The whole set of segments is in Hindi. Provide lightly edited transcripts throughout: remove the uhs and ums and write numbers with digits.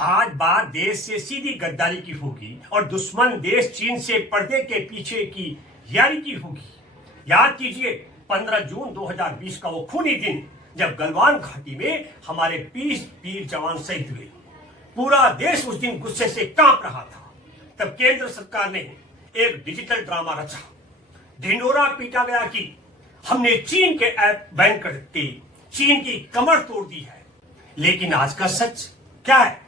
आज बात देश से सीधी गद्दारी की होगी और दुश्मन देश चीन से पर्दे के पीछे की यारी की होगी। याद कीजिए 15 जून 2020 का वो खूनी दिन जब गलवान घाटी में हमारे 20 वीर जवान शहीद हुए। पूरा देश उस दिन गुस्से से कांप रहा था। तब केंद्र सरकार ने एक डिजिटल ड्रामा रचा। ढिंडोरा पीटा गया कि हमने चीन के ऐप बैन करके चीन की कमर तोड़ दी है। लेकिन आज का सच क्या है?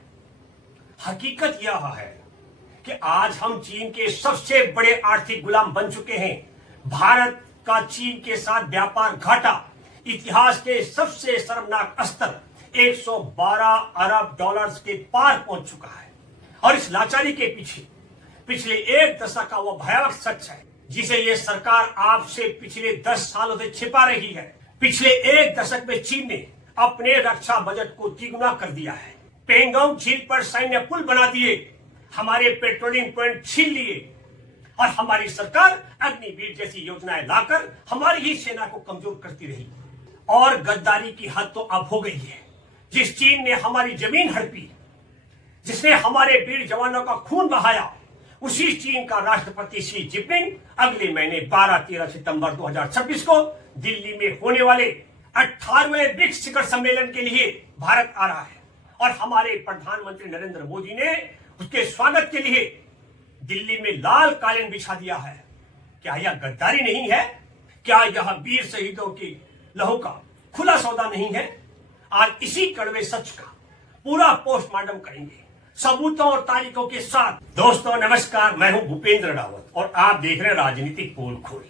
हकीकत यह है कि आज हम चीन के सबसे बड़े आर्थिक गुलाम बन चुके हैं। भारत का चीन के साथ व्यापार घाटा इतिहास के सबसे शर्मनाक स्तर 112 अरब डॉलर्स के पार पहुंच चुका है। और इस लाचारी के पीछे पिछले एक दशक का वो भयावह सच है जिसे ये सरकार आपसे पिछले 10 सालों से छिपा रही है। पिछले एक दशक में चीन ने अपने रक्षा बजट को तिगुना कर दिया है। पेंगोंग झील पर सैन्य पुल बना दिए, हमारे पेट्रोलिंग पॉइंट छीन लिए और हमारी सरकार अग्निवीर जैसी योजनाएं लाकर हमारी ही सेना को कमजोर करती रही। और गद्दारी की हद तो अब हो गई है। जिस चीन ने हमारी जमीन हड़पी, जिसने हमारे वीर जवानों का खून बहाया, उसी चीन का राष्ट्रपति शी जिनपिंग अगले महीने 12-13 सितंबर 2026 को दिल्ली में होने वाले 18वें ब्रिक्स शिखर सम्मेलन के लिए भारत आ रहा है। और हमारे प्रधानमंत्री नरेंद्र मोदी ने उसके स्वागत के लिए दिल्ली में लाल कालीन बिछा दिया है। क्या यह गद्दारी नहीं है? क्या यह वीर शहीदों की लहू का खुला सौदा नहीं है? आज इसी कड़वे सच का पूरा पोस्टमार्टम करेंगे, सबूतों और तारीखों के साथ। दोस्तों नमस्कार, मैं हूं भूपेंद्र रावत और आप देख रहे हैं राजनीतिक पोल खोल।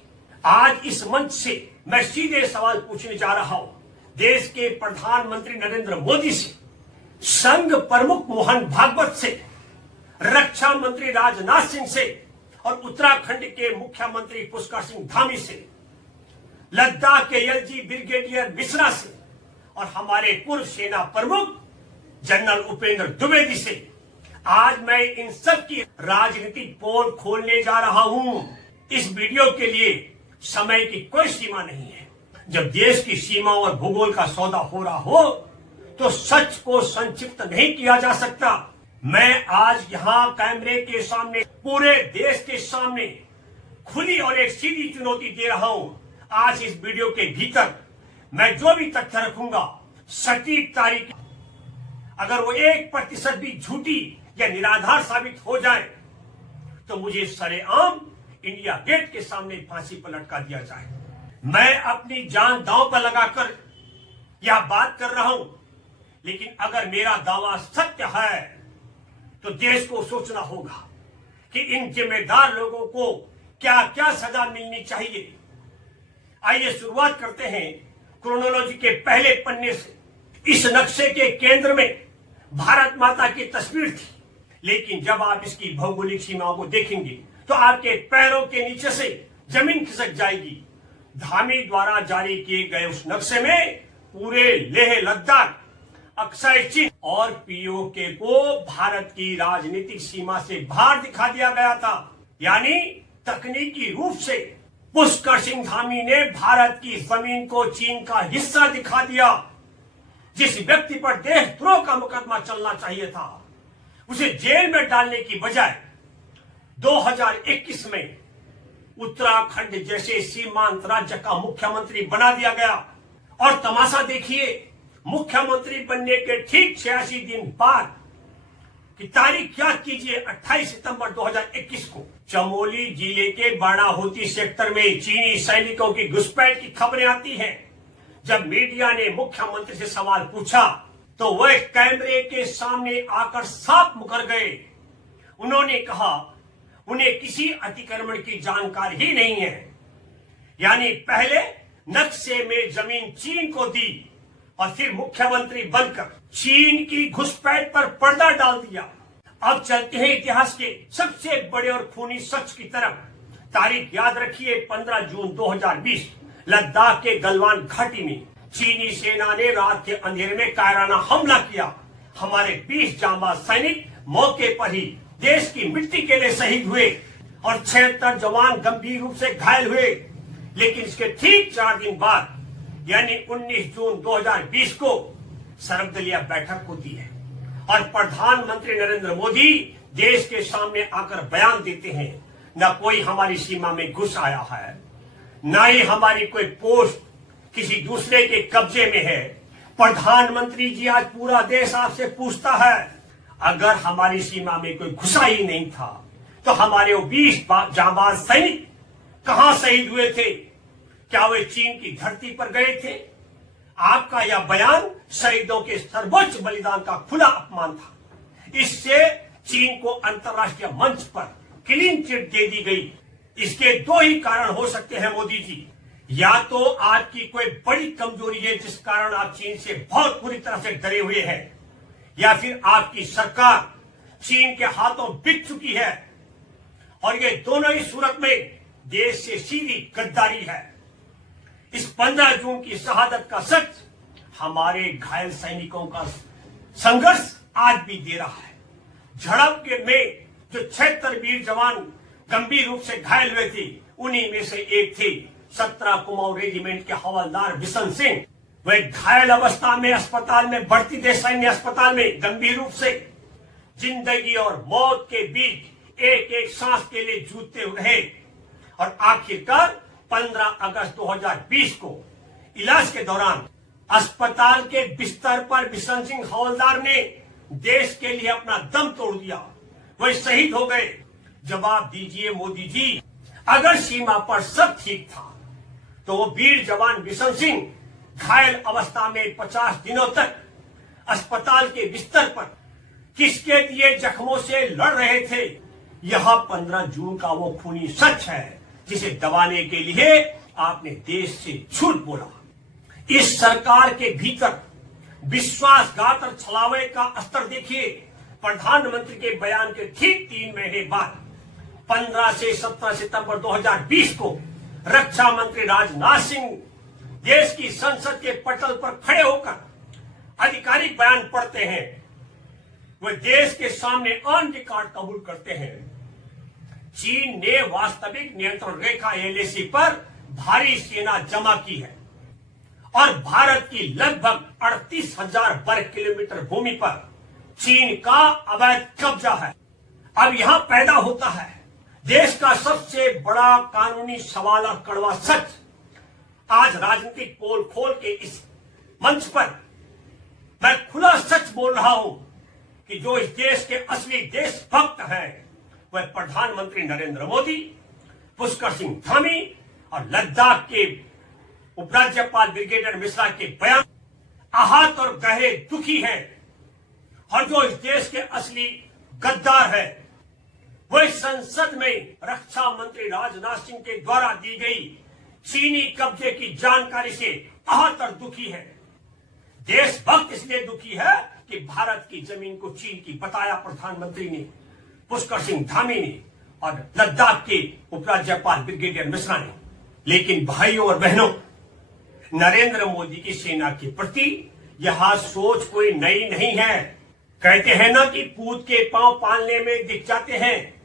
आज इस मंच से मैं सीधे सवाल पूछने जा रहा हूं देश के प्रधानमंत्री नरेंद्र मोदी से, संघ प्रमुख मोहन भागवत से, रक्षा मंत्री राजनाथ सिंह से और उत्तराखंड के मुख्यमंत्री पुष्कर सिंह धामी से, लद्दाख के एलजी ब्रिगेडियर मिश्रा से और हमारे पूर्व सेना प्रमुख जनरल उपेंद्र द्विवेदी से। आज मैं इन सब की राजनीतिक पोल खोलने जा रहा हूं। इस वीडियो के लिए समय की कोई सीमा नहीं है। जब देश की सीमा और भूगोल का सौदा हो रहा हो तो सच को संक्षिप्त नहीं किया जा सकता। मैं आज यहाँ कैमरे के सामने, पूरे देश के सामने खुली और एक सीधी चुनौती दे रहा हूं। आज इस वीडियो के भीतर मैं जो भी तथ्य रखूंगा, सटीक तारीख, अगर वो 1% भी झूठी या निराधार साबित हो जाए तो मुझे सरेआम इंडिया गेट के सामने फांसी पर लटका दिया जाए। मैं अपनी जान दांव पर लगाकर यह बात कर रहा हूं, लेकिन अगर मेरा दावा सत्य है तो देश को सोचना होगा कि इन जिम्मेदार लोगों को क्या क्या सजा मिलनी चाहिए। आइए शुरुआत करते हैं क्रोनोलॉजी के पहले पन्ने से। इस नक्शे के केंद्र में भारत माता की तस्वीर थी, लेकिन जब आप इसकी भौगोलिक सीमाओं को देखेंगे तो आपके पैरों के नीचे से जमीन खिसक जाएगी। धामी द्वारा जारी किए गए उस नक्शे में पूरे लेह लद्दाख, अक्साई चीन और पीओके को भारत की राजनीतिक सीमा से बाहर दिखा दिया गया था। यानी तकनीकी रूप से पुष्कर सिंह धामी ने भारत की जमीन को चीन का हिस्सा दिखा दिया। जिस व्यक्ति पर देशद्रोह का मुकदमा चलना चाहिए था, उसे जेल में डालने की बजाय 2021 में उत्तराखंड जैसे सीमांत राज्य का मुख्यमंत्री बना दिया गया। और तमाशा देखिए, मुख्यमंत्री बनने के ठीक 86 दिन बाद की तारीख याद कीजिए, 28 सितंबर 2021 को चमोली जिले के बाड़ाहोती सेक्टर में चीनी सैनिकों की घुसपैठ की खबरें आती हैं। जब मीडिया ने मुख्यमंत्री से सवाल पूछा तो वह कैमरे के सामने आकर साफ मुकर गए। उन्होंने कहा उन्हें किसी अतिक्रमण की जानकारी ही नहीं है। यानी पहले नक्शे में जमीन चीन को दी और फिर मुख्यमंत्री बनकर चीन की घुसपैठ पर पर्दा डाल दिया। अब चलते हैं इतिहास के सबसे बड़े और खूनी सच की तरफ। तारीख याद रखिए, 15 जून 2020, लद्दाख के गलवान घाटी में चीनी सेना ने रात के अंधेरे में कायराना हमला किया। हमारे 20 जांबाज सैनिक मौके पर ही देश की मिट्टी के लिए शहीद हुए और 76 जवान गंभीर रूप से घायल हुए। लेकिन इसके ठीक 4 दिन बाद यानी 19 जून 2020 को सर्वदलीय बैठक होती है और प्रधानमंत्री नरेंद्र मोदी देश के सामने आकर बयान देते हैं, न कोई हमारी सीमा में घुस आया है, न ही हमारी कोई पोस्ट किसी दूसरे के कब्जे में है। प्रधानमंत्री जी, आज पूरा देश आपसे पूछता है, अगर हमारी सीमा में कोई घुसा ही नहीं था तो हमारे वो 20 जांबाज सैनिक कहां शहीद हुए थे? क्या वे चीन की धरती पर गए थे? आपका यह बयान शहीदों के सर्वोच्च बलिदान का खुला अपमान था। इससे चीन को अंतर्राष्ट्रीय मंच पर क्लीन चिट दे दी गई। इसके दो ही कारण हो सकते हैं मोदी जी, या तो आपकी कोई बड़ी कमजोरी है जिस कारण आप चीन से बहुत बुरी तरह से डरे हुए हैं, या फिर आपकी सरकार चीन के हाथों बिक चुकी है, और ये दोनों ही सूरत में देश से सीधी गद्दारी है। इस 15 जून की शहादत का सच हमारे घायल सैनिकों का संघर्ष आज भी दे रहा है। झड़प के में जो 76 वीर जवान गंभीर रूप से घायल हुए थे, उन्हीं में से एक थे 17 कुमाऊं रेजिमेंट के हवलदार बिशन सिंह। वे घायल अवस्था में अस्पताल में भर्ती थे, सैन्य अस्पताल में गंभीर रूप से। जिंदगी और मौत के बीच एक एक सांस के लिए जूझते रहे, और आखिरकार 15 अगस्त 2020 को इलाज के दौरान अस्पताल के बिस्तर पर बिशन सिंह हवलदार ने देश के लिए अपना दम तोड़ दिया। वे शहीद हो गए। जवाब दीजिए मोदी जी, अगर सीमा पर सब ठीक था तो वो वीर जवान बिशन सिंह घायल अवस्था में 50 दिनों तक अस्पताल के बिस्तर पर किसके दिए जख्मों से लड़ रहे थे? यह 15 जून का वो खूनी सच है जिसे दबाने के लिए आपने देश से झूठ बोला। इस सरकार के भीतर विश्वासघात और छलावे का स्तर देखिए। प्रधानमंत्री के बयान के ठीक 3 महीने बाद 15 से 17 सितंबर 2020 को रक्षा मंत्री राजनाथ सिंह देश की संसद के पटल पर खड़े होकर आधिकारिक बयान पढ़ते हैं। वे देश के सामने ऑन रिकॉर्ड कबूल करते हैं, चीन ने वास्तविक नियंत्रण रेखा एलएसी पर भारी सेना जमा की है और भारत की लगभग 38,000 वर्ग किलोमीटर भूमि पर चीन का अवैध कब्जा है। अब यहां पैदा होता है देश का सबसे बड़ा कानूनी सवाल और कड़वा सच। आज राजनीतिक पोल खोल के इस मंच पर मैं खुला सच बोल रहा हूं कि जो इस देश के असली देशभक्त हैं वह प्रधानमंत्री नरेंद्र मोदी, पुष्कर सिंह धामी और लद्दाख के उपराज्यपाल ब्रिगेडियर मिश्रा के बयान आहत और गहरे दुखी हैं। और जो इस देश के असली गद्दार है वह संसद में रक्षा मंत्री राजनाथ सिंह के द्वारा दी गई चीनी कब्जे की जानकारी से आहत और दुखी है। देशभक्त इसलिए दुखी है कि भारत की जमीन को चीन की बताया प्रधानमंत्री ने, पुष्कर सिंह धामी ने और लद्दाख के उपराज्यपाल ब्रिगेडियर मिश्रा ने। लेकिन भाइयों और बहनों, नरेंद्र मोदी की सेना के प्रति यह सोच कोई नई नहीं है। कहते हैं ना कि पूत के पांव पालने में दिख जाते हैं।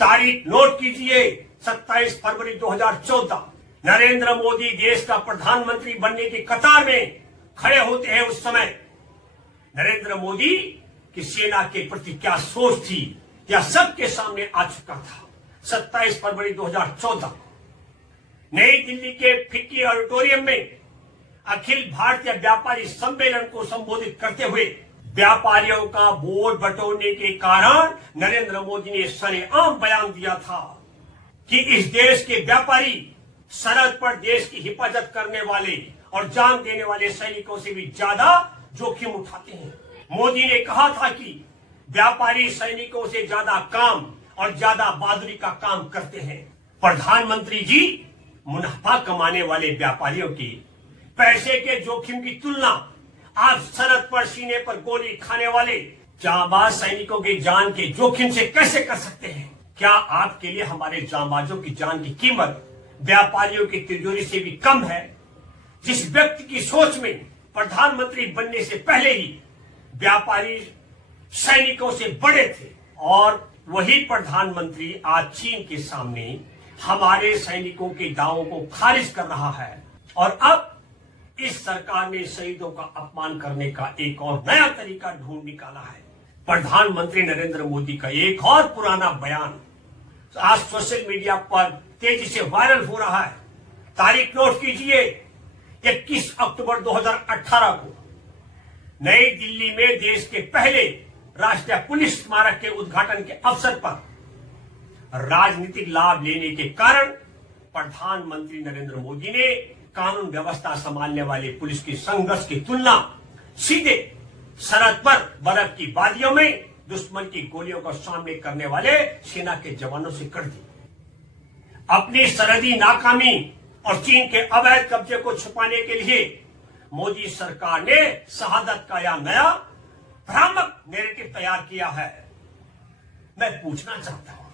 तारीख नोट कीजिए, 27 फरवरी 2014 नरेंद्र मोदी देश का प्रधानमंत्री बनने की कतार में खड़े होते हैं। उस समय नरेंद्र मोदी की सेना के प्रति क्या सोच थी यह सबके सामने आ चुका था। 27 फरवरी 2014 नई दिल्ली के फिक्की ऑडिटोरियम में अखिल भारतीय व्यापारी सम्मेलन को संबोधित करते हुए व्यापारियों का वोट बटोरने के कारण नरेंद्र मोदी ने सरेआम बयान दिया था कि इस देश के व्यापारी सरहद पर देश की हिफाजत करने वाले और जान देने वाले सैनिकों से भी ज्यादा जोखिम उठाते हैं। मोदी ने कहा था कि व्यापारी सैनिकों से ज्यादा काम और ज्यादा बहादुरी का काम करते हैं। प्रधानमंत्री जी मुनाफा कमाने वाले व्यापारियों की पैसे के जोखिम की तुलना आप सरहद पर सीने पर गोली खाने वाले जांबाज सैनिकों की जान के जोखिम से कैसे कर सकते हैं? क्या आपके लिए हमारे जांबाजों की जान की कीमत व्यापारियों की तिजोरी से भी कम है? जिस व्यक्ति की सोच में प्रधानमंत्री बनने से पहले ही व्यापारी सैनिकों से बड़े थे, और वही प्रधानमंत्री आज चीन के सामने हमारे सैनिकों के दावों को खारिज कर रहा है। और अब इस सरकार ने शहीदों का अपमान करने का एक और नया तरीका ढूंढ निकाला है। प्रधानमंत्री नरेंद्र मोदी का एक और पुराना बयान आज सोशल मीडिया पर तेजी से वायरल हो रहा है। तारीख नोट कीजिए, 21 अक्टूबर 2018 को नई दिल्ली में देश के पहले राष्ट्रीय पुलिस स्मारक के उद्घाटन के अवसर पर राजनीतिक लाभ लेने के कारण प्रधानमंत्री नरेंद्र मोदी ने कानून व्यवस्था संभालने वाले पुलिस की संघर्ष की तुलना सीधे सरहद पर बर्फ की वादियों में दुश्मन की गोलियों का सामना करने वाले सेना के जवानों से कर दी। अपनी सरहदी नाकामी और चीन के अवैध कब्जे को छुपाने के लिए मोदी सरकार ने शहादत का यह नया भ्रामक नैरेटिव तैयार किया है। मैं पूछना चाहता हूं,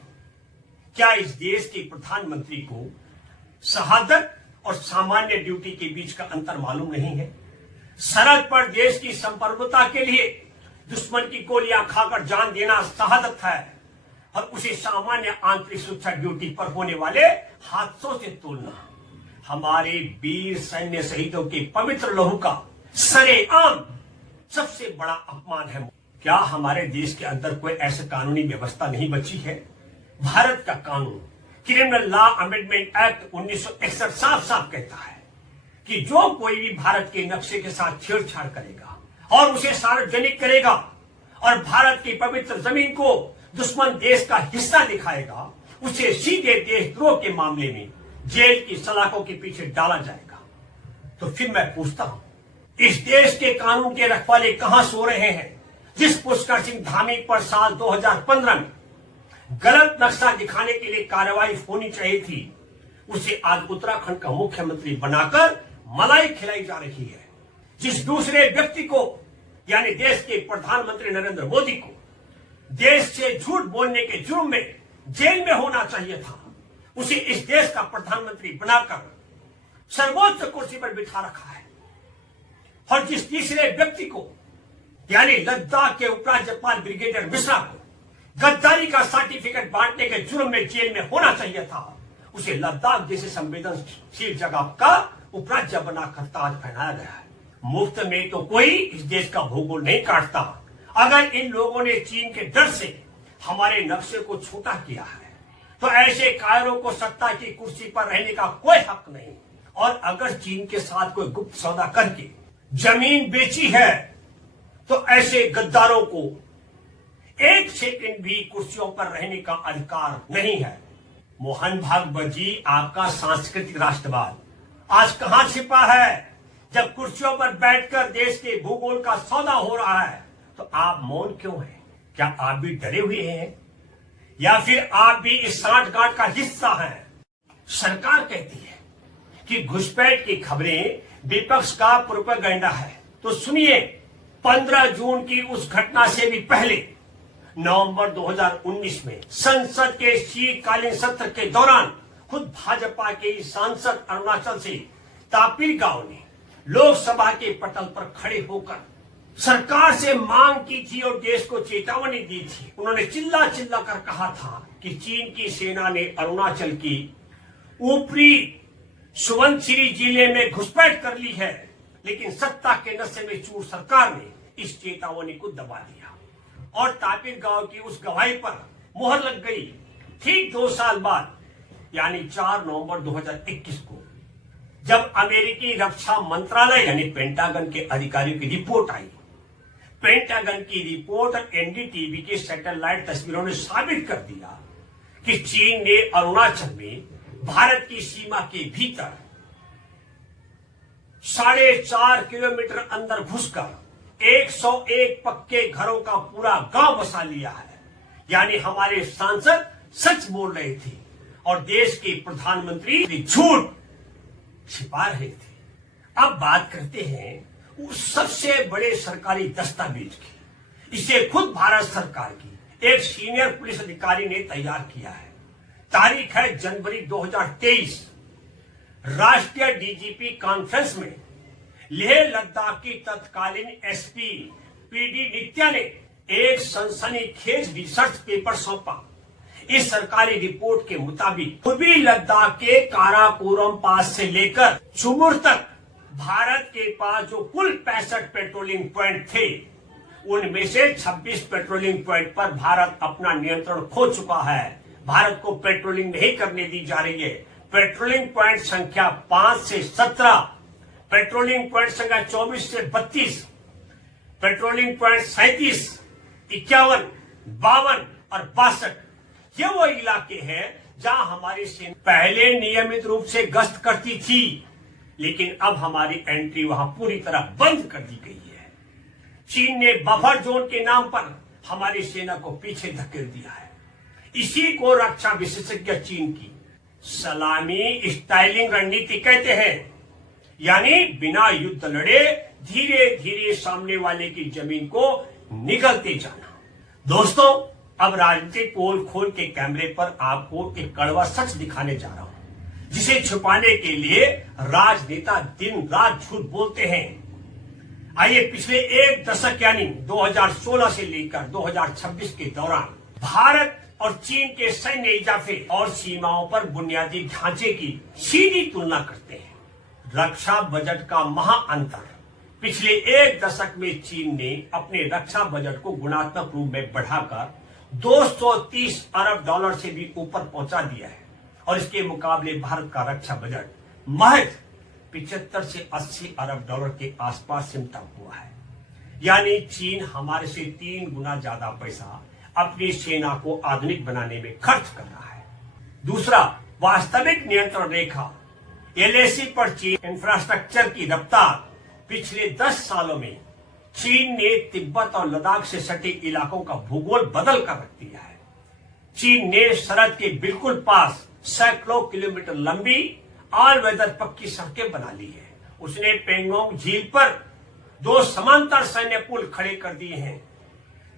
क्या इस देश के प्रधानमंत्री को शहादत और सामान्य ड्यूटी के बीच का अंतर मालूम नहीं है? सरहद पर देश की संप्रभुता के लिए दुश्मन की गोलियां खाकर जान देना शहादत है और उसे सामान्य आंतरिक सुरक्षा ड्यूटी पर होने वाले हादसों से तुलना हमारे वीर सैन्य शहीदों के पवित्र लहू का सरेआम सबसे बड़ा अपमान है। क्या हमारे देश के अंदर कोई ऐसी कानूनी व्यवस्था नहीं बची है? भारत का कानून क्रिमिनल लॉ अमेंडमेंट एक्ट 1961 साफ साफ कहता है कि जो कोई भी भारत के नक्शे के साथ छेड़छाड़ करेगा और उसे सार्वजनिक करेगा और भारत की पवित्र जमीन को दुश्मन देश का हिस्सा दिखाएगा, उसे सीधे देशद्रोह के मामले में जेल की सलाखों के पीछे डाला जाएगा। तो फिर मैं पूछता हूं, इस देश के कानून के रखवाले कहां सो रहे हैं? जिस पुष्कर सिंह धामी पर साल 2015 में गलत नक्शा दिखाने के लिए कार्रवाई होनी चाहिए थी, उसे आज उत्तराखंड का मुख्यमंत्री बनाकर मलाई खिलाई जा रही है। जिस दूसरे व्यक्ति को यानी देश के प्रधानमंत्री नरेंद्र मोदी को देश से झूठ बोलने के जुर्म में जेल में होना चाहिए था, उसे इस देश का प्रधानमंत्री बनाकर सर्वोच्च कुर्सी पर बिठा रखा है। और जिस तीसरे व्यक्ति को यानी लद्दाख के उपराज्यपाल ब्रिगेडियर मिश्रा को गद्दारी का सर्टिफिकेट बांटने के जुर्म में जेल में होना चाहिए था, उसे लद्दाख जैसे संवेदनशील जगह का उपराज्य बनाकर ताज पहनाया गया है। मुफ्त में तो कोई इस देश का भूगोल नहीं काटता। अगर इन लोगों ने चीन के डर से हमारे नक्शे को छोटा किया है तो ऐसे कायरों को सत्ता की कुर्सी पर रहने का कोई हक नहीं। और अगर चीन के साथ कोई गुप्त सौदा करके जमीन बेची है तो ऐसे गद्दारों को एक सेकंड भी कुर्सियों पर रहने का अधिकार नहीं है। मोहन भागवत जी, आपका सांस्कृतिक राष्ट्रवाद आज कहां छिपा है? जब कुर्सियों पर बैठकर देश के भूगोल का सौदा हो रहा है तो आप मौन क्यों हैं? क्या आप भी डरे हुए हैं या फिर आप भी इस सांठगांठ का हिस्सा हैं? सरकार कहती है कि घुसपैठ की खबरें विपक्ष का प्रोपेगेंडा है, तो सुनिए, 15 जून की उस घटना से भी पहले नवंबर 2019 में संसद के शीतकालीन सत्र के दौरान खुद भाजपा के सांसद अरुणाचल से तापिर गांव ने लोकसभा के पटल पर खड़े होकर सरकार से मांग की थी और देश को चेतावनी दी थी। उन्होंने चिल्ला चिल्ला कर कहा था कि चीन की सेना ने अरुणाचल की ऊपरी सुबनसिरी जिले में घुसपैठ कर ली है, लेकिन सत्ता के नशे में चूर सरकार ने इस चेतावनी को दबा दिया और तापिर गांव की उस गवाही पर मुहर लग गई। ठीक 2 साल बाद यानी 4 नवंबर 2021 को जब अमेरिकी रक्षा मंत्रालय यानी पेंटागन के अधिकारियों की रिपोर्ट आई, पेंटागन की रिपोर्ट और एनडीटीवी के सैटेलाइट तस्वीरों ने साबित कर दिया कि चीन ने अरुणाचल में भारत की सीमा के भीतर 4.5 किलोमीटर अंदर घुसकर 101 पक्के घरों का पूरा गांव बसा लिया है। यानी हमारे सांसद सच बोल रहे थे और देश के प्रधानमंत्री झूठ छिपा रहे थे। अब बात करते हैं उस सबसे बड़े सरकारी दस्तावेज की। इसे खुद भारत सरकार की एक सीनियर पुलिस अधिकारी ने तैयार किया है। तारीख है जनवरी 2023। राष्ट्रीय डीजीपी कॉन्फ्रेंस में लेह लद्दाख की तत्कालीन एसपी पीडी नित्या ने एक सनसनीखेज रिसर्च पेपर सौंपा। इस सरकारी रिपोर्ट के मुताबिक पूर्वी लद्दाख के काराकोरम पास से लेकर चुमुर तक भारत के पास जो कुल 65 पेट्रोलिंग पॉइंट थे उनमें से 26 पेट्रोलिंग पॉइंट पर भारत अपना नियंत्रण खो चुका है। भारत को पेट्रोलिंग नहीं करने दी जा रही है। पेट्रोलिंग पॉइंट संख्या 5 से 17, पेट्रोलिंग पॉइंट संख्या 24 से 32, पेट्रोलिंग पॉइंट 37, 51, 52 और 62 ये वो इलाके हैं जहां हमारी सेना पहले नियमित रूप से गश्त करती थी, लेकिन अब हमारी एंट्री वहां पूरी तरह बंद कर दी गई है। चीन ने बफर जोन के नाम पर हमारी सेना को पीछे धकेल दिया है। इसी को रक्षा विशेषज्ञ चीन की सलामी स्टाइलिंग रणनीति कहते हैं, यानी बिना युद्ध लड़े धीरे धीरे सामने वाले की जमीन को निगलते जाना। दोस्तों, अब राजनीतिक पोल खोल के कैमरे पर आपको एक कड़वा सच दिखाने जा रहा हूं, जिसे छुपाने के लिए राजनेता दिन रात झूठ बोलते हैं। आइए पिछले एक दशक यानी 2016 से लेकर 2026 के दौरान भारत और चीन के सैन्य इजाफे और सीमाओं पर बुनियादी ढांचे की सीधी तुलना करते हैं। रक्षा बजट का महाअंतर। पिछले एक दशक में चीन ने अपने रक्षा बजट को गुणात्मक रूप में बढ़ाकर 230 अरब डॉलर से भी ऊपर पहुंचा दिया है, और इसके मुकाबले भारत का रक्षा बजट महज 75 से 80 अरब डॉलर के आसपास सिमटा हुआ है। यानी चीन हमारे से 3 गुना ज्यादा पैसा अपनी सेना को आधुनिक बनाने में खर्च कर रहा है। दूसरा, वास्तविक नियंत्रण रेखा एलएसी पर चीन इंफ्रास्ट्रक्चर की रफ्तार। पिछले 10 सालों में चीन ने तिब्बत और लद्दाख से सटे इलाकों का भूगोल बदल कर रख दिया है। चीन ने सरहद के बिल्कुल पास सैकड़ों किलोमीटर लंबी ऑल वेदर पक्की सड़कें बना ली है। उसने पेंगोंग झील पर 2 समांतर सैन्य पुल खड़े कर दिए हैं,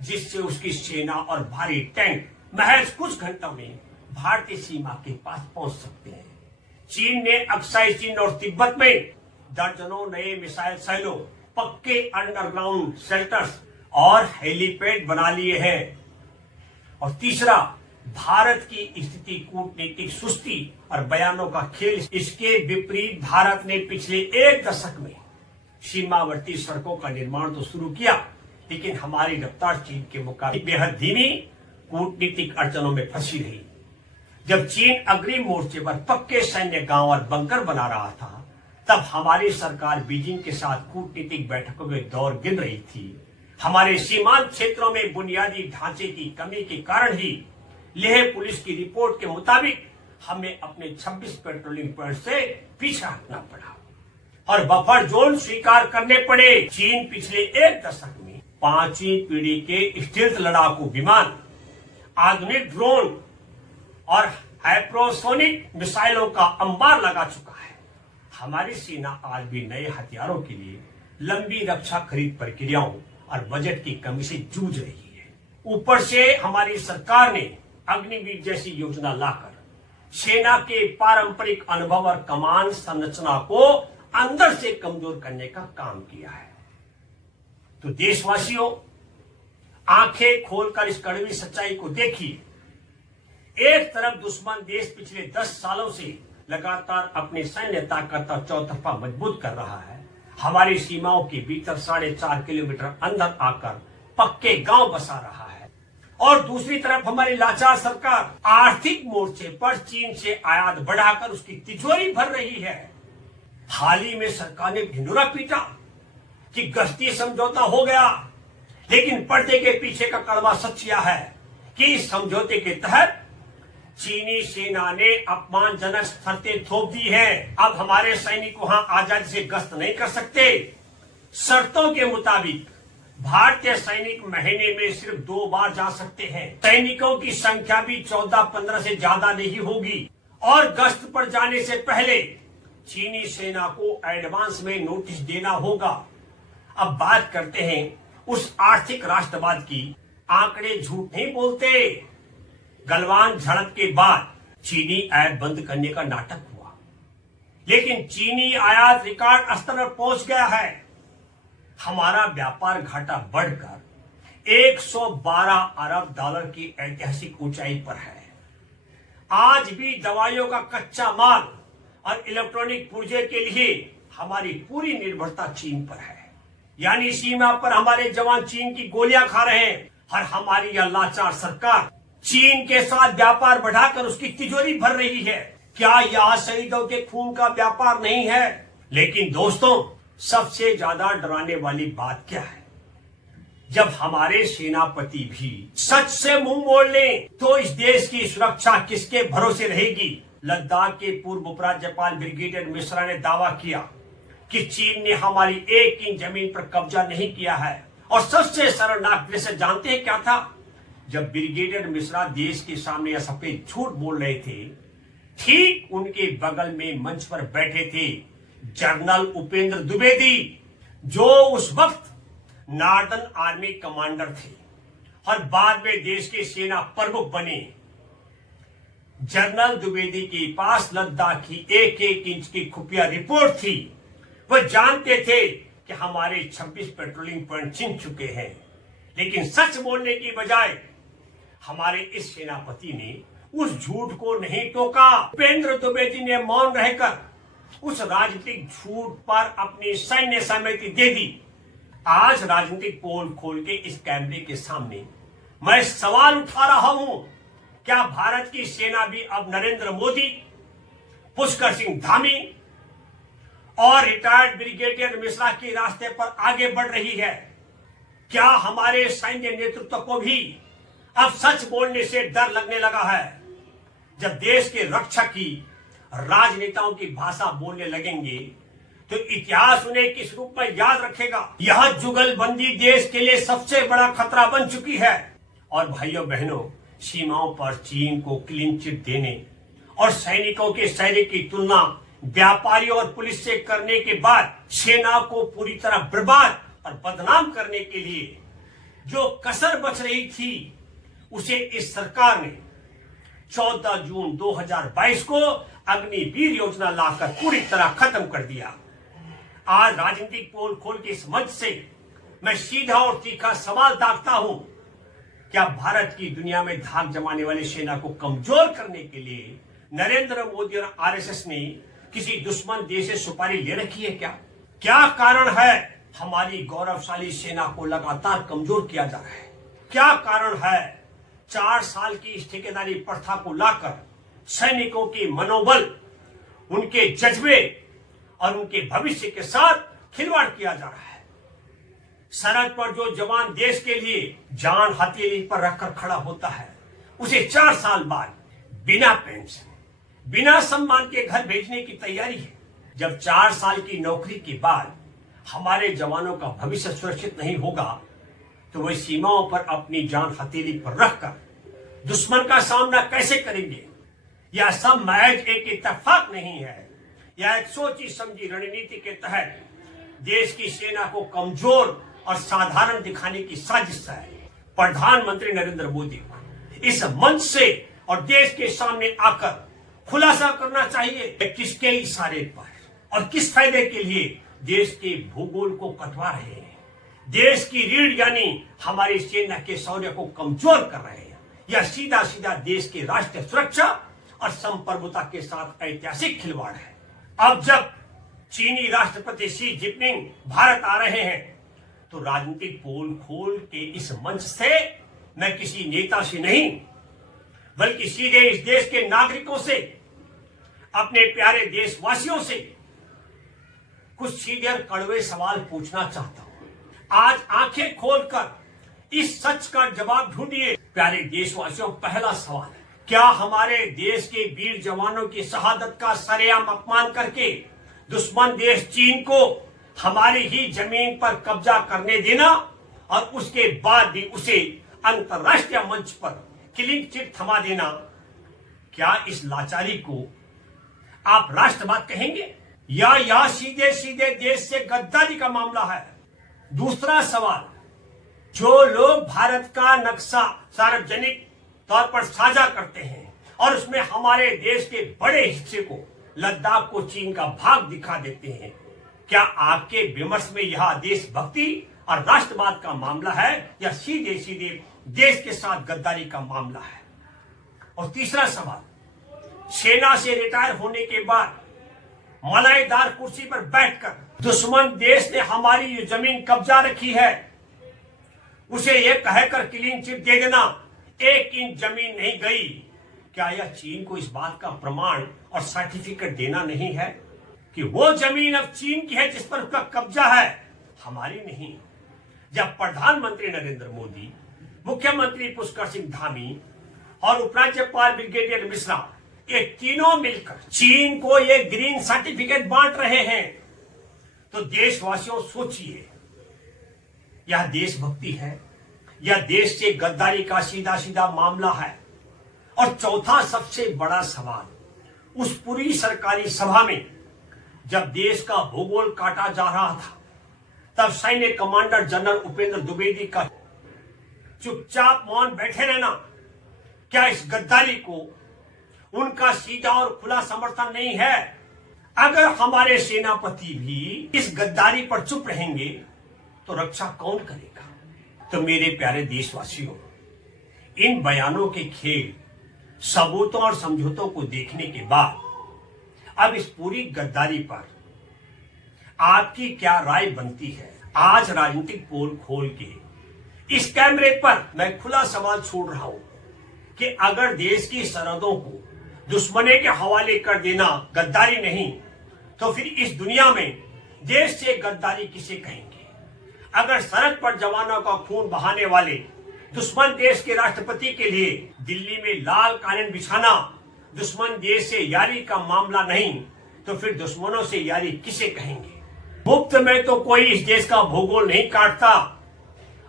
जिससे उसकी सेना और भारी टैंक महज कुछ घंटों में भारतीय सीमा के पास पहुंच सकते हैं। चीन ने अक्साई चीन और तिब्बत में दर्जनों नए मिसाइल साइलो, पक्के अंडरग्राउंड शेल्टर्स और हेलीपैड बना लिए हैं। और तीसरा, भारत की स्थिति कूटनीतिक सुस्ती और बयानों का खेल। इसके विपरीत भारत ने पिछले एक दशक में सीमावर्ती सड़कों का निर्माण तो शुरू किया, लेकिन हमारी रफ्तार चीन के मुकाबले बेहद धीमी, कूटनीतिक अड़चनों में फंसी रही। जब चीन अग्रिम मोर्चे पर पक्के सैन्य गांव और बंकर बना रहा था, तब हमारी सरकार बीजिंग के साथ कूटनीतिक बैठकों में दौर गिन रही थी। हमारे सीमांत क्षेत्रों में बुनियादी ढांचे की कमी के कारण ही लेह पुलिस की रिपोर्ट के मुताबिक हमें अपने 26 पेट्रोलिंग पॉइंट से पीछा हटना पड़ा और बफर जोन स्वीकार करने पड़े। चीन पिछले एक दशक में 5वीं पीढ़ी के स्टील्थ लड़ाकू विमान, आधुनिक ड्रोन और हाइपरसोनिक मिसाइलों का अंबार लगा चुका है। हमारी सेना आज भी नए हथियारों के लिए लंबी रक्षा खरीद प्रक्रियाओं और बजट की कमी से जूझ रही है। ऊपर से हमारी सरकार ने अग्निवीर जैसी योजना लाकर सेना के पारंपरिक अनुभव और कमान संरचना को अंदर से कमजोर करने का काम किया है। तो देशवासियों, आंखें खोलकर इस कड़वी सच्चाई को देखिए। एक तरफ दुश्मन देश पिछले 10 सालों से लगातार अपनी सैन्य ताकत और चौतरफा मजबूत कर रहा है। हमारी सीमाओं के भीतर 4.5 किलोमीटर अंदर आकर पक्के गांव बसा रहा है, और दूसरी तरफ हमारी लाचार सरकार आर्थिक मोर्चे पर चीन से आयात बढ़ाकर उसकी तिजोरी भर रही है। हाल ही में सरकार ने ढिंढोरा पीटा कि गश्ती समझौता हो गया, लेकिन पर्दे के पीछे का कड़वा सच यह है कि इस समझौते के तहत चीनी सेना ने अपमानजनक शर्तें थोप दी हैं। अब हमारे सैनिक वहां आजादी से गश्त नहीं कर सकते। शर्तों के मुताबिक भारतीय सैनिक महीने में सिर्फ 2 बार जा सकते हैं। सैनिकों की संख्या भी 14-15 से ज्यादा नहीं होगी, और गश्त पर जाने से पहले चीनी सेना को एडवांस में नोटिस देना होगा। अब बात करते हैं उस आर्थिक राष्ट्रवाद की। आंकड़े झूठ नहीं बोलते। गलवान झड़प के बाद चीनी आयात बंद करने का नाटक हुआ, लेकिन चीनी आयात रिकॉर्ड स्तर पर पहुंच गया है। हमारा व्यापार घाटा बढ़कर 112 अरब डॉलर की ऐतिहासिक ऊंचाई पर है। आज भी दवाइयों का कच्चा माल और इलेक्ट्रॉनिक पुर्जे के लिए हमारी पूरी निर्भरता चीन पर है। यानी सीमा पर हमारे जवान चीन की गोलियां खा रहे हैं और हमारी यह लाचार सरकार चीन के साथ व्यापार बढ़ाकर उसकी तिजोरी भर रही है। क्या यह शहीदों के खून का व्यापार नहीं है? लेकिन दोस्तों, सबसे ज्यादा डराने वाली बात क्या है? जब हमारे सेनापति भी सच से मुंह मोड़ लें तो इस देश की सुरक्षा किसके भरोसे रहेगी? लद्दाख के पूर्व उपराज्यपाल ब्रिगेडियर मिश्रा ने दावा किया कि चीन ने हमारी 1 इंच जमीन पर कब्जा नहीं किया है। और सबसे शर्मनाक दृश्य जानते हैं क्या था? जब ब्रिगेडियर मिश्रा देश के सामने यह सफेद झूठ बोल रहे थे, ठीक उनके बगल में मंच पर बैठे थे जनरल उपेंद्र द्विवेदी, जो उस वक्त नॉर्दर्न आर्मी कमांडर थे और बाद में देश के सेना प्रमुख बने। जनरल द्विवेदी के पास लद्दाख की 1-1 इंच की खुफिया रिपोर्ट थी। वह जानते थे कि हमारे 26 पेट्रोलिंग पॉइंट छिन चुके हैं, लेकिन सच बोलने की बजाय हमारे इस सेनापति ने उस झूठ को नहीं टोका। उपेंद्र द्विवेदी ने मौन रहकर उस राजनीतिक झूठ पर अपनी सैन्य सहमति दे दी। आज राजनीतिक पोल खोल के इस कैमरे के सामने मैं सवाल उठा रहा हूं, क्या भारत की सेना भी अब नरेंद्र मोदी, पुष्कर सिंह धामी और रिटायर्ड ब्रिगेडियर मिश्रा के रास्ते पर आगे बढ़ रही है? क्या हमारे सैन्य नेतृत्व को भी अब सच बोलने से डर लगने लगा है? जब देश के रक्षक की राजनेताओं की भाषा बोलने लगेंगे तो इतिहास उन्हें किस रूप में याद रखेगा? यह जुगलबंदी देश के लिए सबसे बड़ा खतरा बन चुकी है। और भाइयों बहनों, सीमाओं पर चीन को क्लीन चिट देने और सैनिकों के शौर्य की तुलना व्यापारियों और पुलिस से करने के बाद सेना को पूरी तरह बर्बाद और बदनाम करने के लिए जो कसर बच रही थी, उसे इस सरकार ने 14 जून 2022 को अग्निवीर योजना लाकर पूरी तरह खत्म कर दिया। आज राजनीतिक पोल खोल के इस मंच से मैं सीधा और तीखा सवाल दागता हूं, क्या भारत की दुनिया में धाक जमाने वाली सेना को कमजोर करने के लिए नरेंद्र मोदी और आरएसएस ने किसी दुश्मन देश से सुपारी ले रखी है? क्या कारण है हमारी गौरवशाली सेना को लगातार कमजोर किया जा रहा है? क्या कारण है 4 साल की इस ठेकेदारी प्रथा को लाकर सैनिकों के मनोबल, उनके जज्बे और उनके भविष्य के साथ खिलवाड़ किया जा रहा है? सरहद पर जो जवान देश के लिए जान हथेली पर रखकर खड़ा होता है, उसे 4 साल बाद बिना पेंशन, बिना सम्मान के घर भेजने की तैयारी है। जब 4 साल की नौकरी के बाद हमारे जवानों का भविष्य सुरक्षित नहीं होगा, तो वह सीमाओं पर अपनी जान हथेली पर रखकर दुश्मन का सामना कैसे करेंगे? यह सब महज एक इत्तेफाक नहीं है, यह एक सोची समझी रणनीति के तहत देश की सेना को कमजोर और साधारण दिखाने की साजिश है। प्रधानमंत्री नरेंद्र मोदी को इस मंच से और देश के सामने आकर खुलासा करना चाहिए कि किसके इशारे पर और किस फायदे के लिए देश के भूगोल को कटवा रहे हैं, देश की रीढ़ यानी हमारी सेना के शौर्य को कमजोर कर रहे हैं। यह सीधा सीधा देश की राष्ट्रीय सुरक्षा और संप्रभुता के साथ ऐतिहासिक खिलवाड़ है। अब जब चीनी राष्ट्रपति शी जिनपिंग भारत आ रहे हैं, तो राजनीतिक पोल खोल के इस मंच से मैं किसी नेता से नहीं, बल्कि सीधे इस देश के नागरिकों से, अपने प्यारे देशवासियों से कुछ सीधे और कड़वे सवाल पूछना चाहता हूं। आज आंखें खोलकर इस सच का जवाब ढूंढिए। प्यारे देशवासियों, पहला सवाल है, क्या हमारे देश के वीर जवानों की शहादत का सरेआम अपमान करके दुश्मन देश चीन को हमारी ही जमीन पर कब्जा करने देना और उसके बाद भी उसे अंतर्राष्ट्रीय मंच पर क्लीन चिट थमा देना, क्या इस लाचारी को आप राष्ट्रवाद कहेंगे या यह सीधे सीधे देश से गद्दारी का मामला है? दूसरा सवाल, जो लोग भारत का नक्शा सार्वजनिक तौर पर साझा करते हैं और उसमें हमारे देश के बड़े हिस्से को, लद्दाख को चीन का भाग दिखा देते हैं, क्या आपके विमर्श में यह देशभक्ति और राष्ट्रवाद का मामला है या सीधे सीधे देश के साथ गद्दारी का मामला है? और तीसरा सवाल, सेना से रिटायर होने के बाद मलाईदार कुर्सी पर बैठकर दुश्मन देश ने हमारी जो जमीन कब्जा रखी है उसे ये कहकर क्लीन चिट दे देना 1 इंच जमीन नहीं गई। क्या यह चीन को इस बात का प्रमाण और सर्टिफिकेट देना नहीं है कि वो जमीन अब चीन की है जिस पर उसका कब्जा है, हमारी नहीं। जब प्रधानमंत्री नरेंद्र मोदी, मुख्यमंत्री पुष्कर सिंह धामी और उपराज्यपाल ब्रिगेडियर मिश्रा ये तीनों मिलकर चीन को ये ग्रीन सर्टिफिकेट बांट रहे हैं, तो देशवासियों सोचिए, यह देशभक्ति है या देश से गद्दारी का सीधा सीधा मामला है? और चौथा सबसे बड़ा सवाल, उस पूरी सरकारी सभा में जब देश का भूगोल काटा जा रहा था तब सैन्य कमांडर जनरल उपेंद्र द्विवेदी का चुपचाप मौन बैठे रहना, क्या इस गद्दारी को उनका सीधा और खुला समर्थन नहीं है? अगर हमारे सेनापति भी इस गद्दारी पर चुप रहेंगे तो रक्षा कौन करेगा? तो मेरे प्यारे देशवासियों, इन बयानों के खेल, सबूतों और समझौतों को देखने के बाद अब इस पूरी गद्दारी पर आपकी क्या राय बनती है? आज राजनीतिक पोल खोल के इस कैमरे पर मैं खुला सवाल छोड़ रहा हूं कि अगर देश की सरहदों को दुश्मने के हवाले कर देना गद्दारी नहीं, तो फिर इस दुनिया में देश से गद्दारी किसे कहेंगे? अगर सरहद पर जवानों का खून बहाने वाले दुश्मन देश के राष्ट्रपति के लिए दिल्ली में लाल कालीन बिछाना दुश्मन देश से यारी का मामला नहीं, तो फिर दुश्मनों से यारी किसे कहेंगे? मुफ्त में तो कोई इस देश का भूगोल नहीं काटता।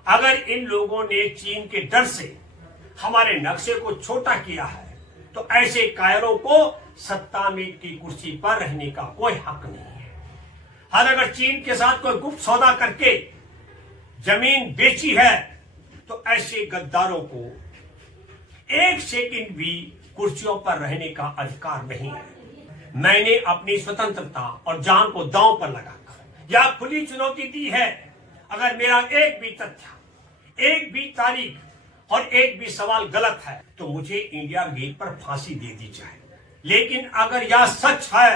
अगर इन लोगों ने चीन के डर से हमारे नक्शे को छोटा किया है तो ऐसे कायरों को सत्ता में की कुर्सी पर रहने का कोई हक नहीं है। और अगर चीन के साथ कोई गुप्त सौदा करके जमीन बेची है तो ऐसे गद्दारों को 1 सेकंड भी कुर्सियों पर रहने का अधिकार नहीं है। मैंने अपनी स्वतंत्रता और जान को दांव पर लगाकर यह खुली चुनौती दी है, अगर मेरा एक भी तथ्य, एक भी तारीख और एक भी सवाल गलत है तो मुझे इंडिया गेट पर फांसी दे दी जाए। लेकिन अगर यह सच है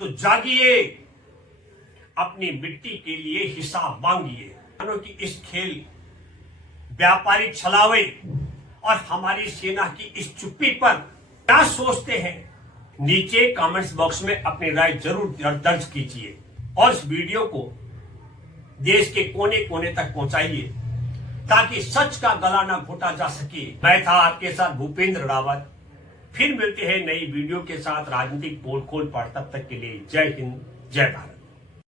तो जागिए, अपनी मिट्टी के लिए हिसाब मांगिए। कि इस खेल, व्यापारी छलावे और हमारी सेना की इस चुप्पी पर क्या सोचते हैं? नीचे कमेंट्स बॉक्स में अपनी राय जरूर दर्ज कीजिए और इस वीडियो को देश के कोने कोने तक पहुंचाइए ताकि सच का गला ना घोटा जा सके। मैं था आपके साथ भूपेंद्र रावत। फिर मिलते हैं नई वीडियो के साथ राजनीतिक पोल खोल पर। तब तक के लिए जय हिंद, जय भारत।